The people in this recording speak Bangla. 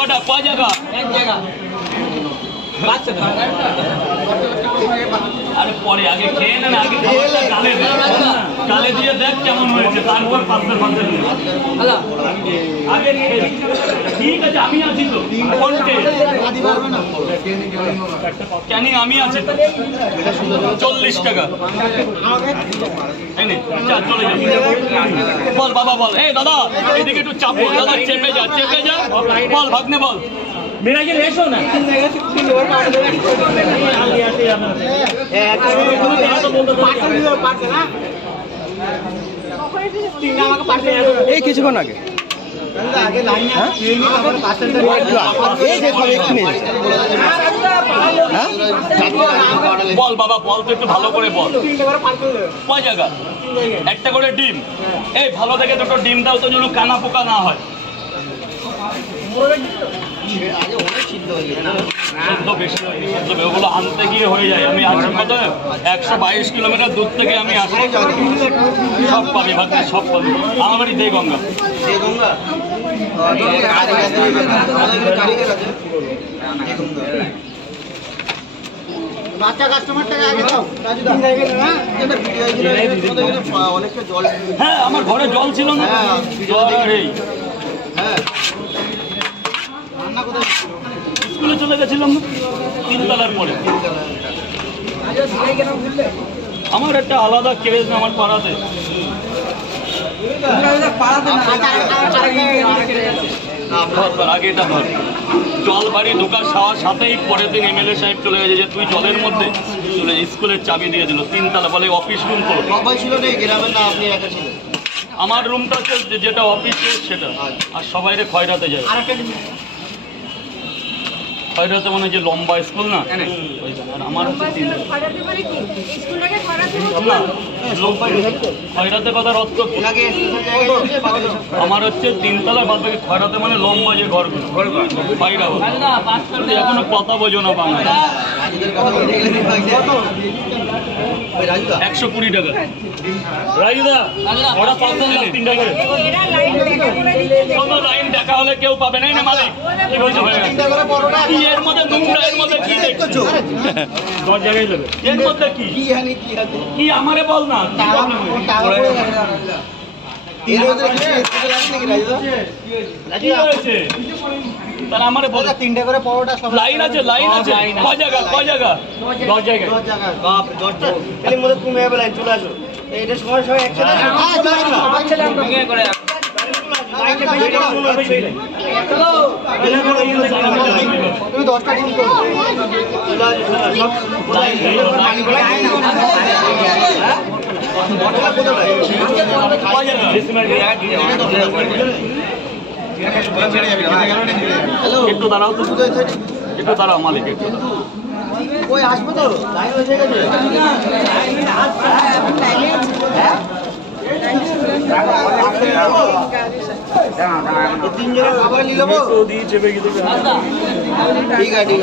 কটা কয় জায়গা এক জায়গা আরে পরে আগে খেয়ে নেন আগে কালে দিয়ে দেখ কেমন হয়েছে তারপর পাঁচের আগে ঠিক আছে আমি আছি তো কেন আমি আছি 40 টাকা চলে যাবো বল বাবা বল এই দাদা এদিকে একটু চাপো দাদা চেপে যা বল ভাগ্নে বল मेरा ये रेशो ना এই কিছুক্ষণ আগে বল বাবা বল তো একটু ভালো করে বল কয় জায়গা একটা করে ডিম এই ভালো থেকে দুটো ডিম দাও তো যেন কানা পোকা না হয় ওগুলো আনতে গিয়ে হয়ে যায় আমি আসি কত 122 কিলোমিটার দূর থেকে আমি আসি সব পাবি ভাবছি সব পাবি আমার বাড়ি দেই গঙ্গা হ্যাঁ আমার ঘরে জল ছিল না স্কুলে চলে গেছিলাম 3 তলার পরে আমার একটা আলাদা ক্রেজ না আমার পাড়াতে আগে এটা ধর জল বাড়ি ঢোকার সাথেই পরের দিন এমএলএ সাহেব চলে গেছে যে তুই জলের মধ্যে চলে স্কুলের চাবি দিয়ে দিল 3 তলা বলে অফিস রুম করো আমার রুমটা হচ্ছে যেটা অফিস সেটা আর সবাই খয়রাতে যায় খয়রাতে মানে যে লম্বা স্কুল না আমার খয়রাতে কথার অর্থ আমার হচ্ছে 3 তলা বাদ বাকি খয়রাতে মানে লম্বা যে ঘরগুলো খয়রা এখনো কথা বোঝো না বাংলা 120 টাকা রাজুদা ওরা 3 টাকা করে কোনো লাইন দেখা হলে কেউ পাবে না না মালিক কি বলছো কি এর মধ্যে নুনটা এর মধ্যে কি দেখছো 10 জায়গায় যাবে এর মধ্যে কি কি আমারে বল না কি হয়েছে তার আমারে বল 3টা করে পরোটা সব লাইন আছে কয় জায়গা 10 জায়গা বাপ 10টা এর মধ্যে তুমি হবে লাইন চলে আসো এইটা সময় সবাই একসাথে হ্যাঁ করে চলো তুমি 10টা টিম করো চলে আসো একটু দাঁড়াও তো একটু দাঁড়াও মালিক একটু ওই আসবো তো লাইন হয়ে গেছে 3 জনের খাবার নিয়ে নেবো ঠিক আছে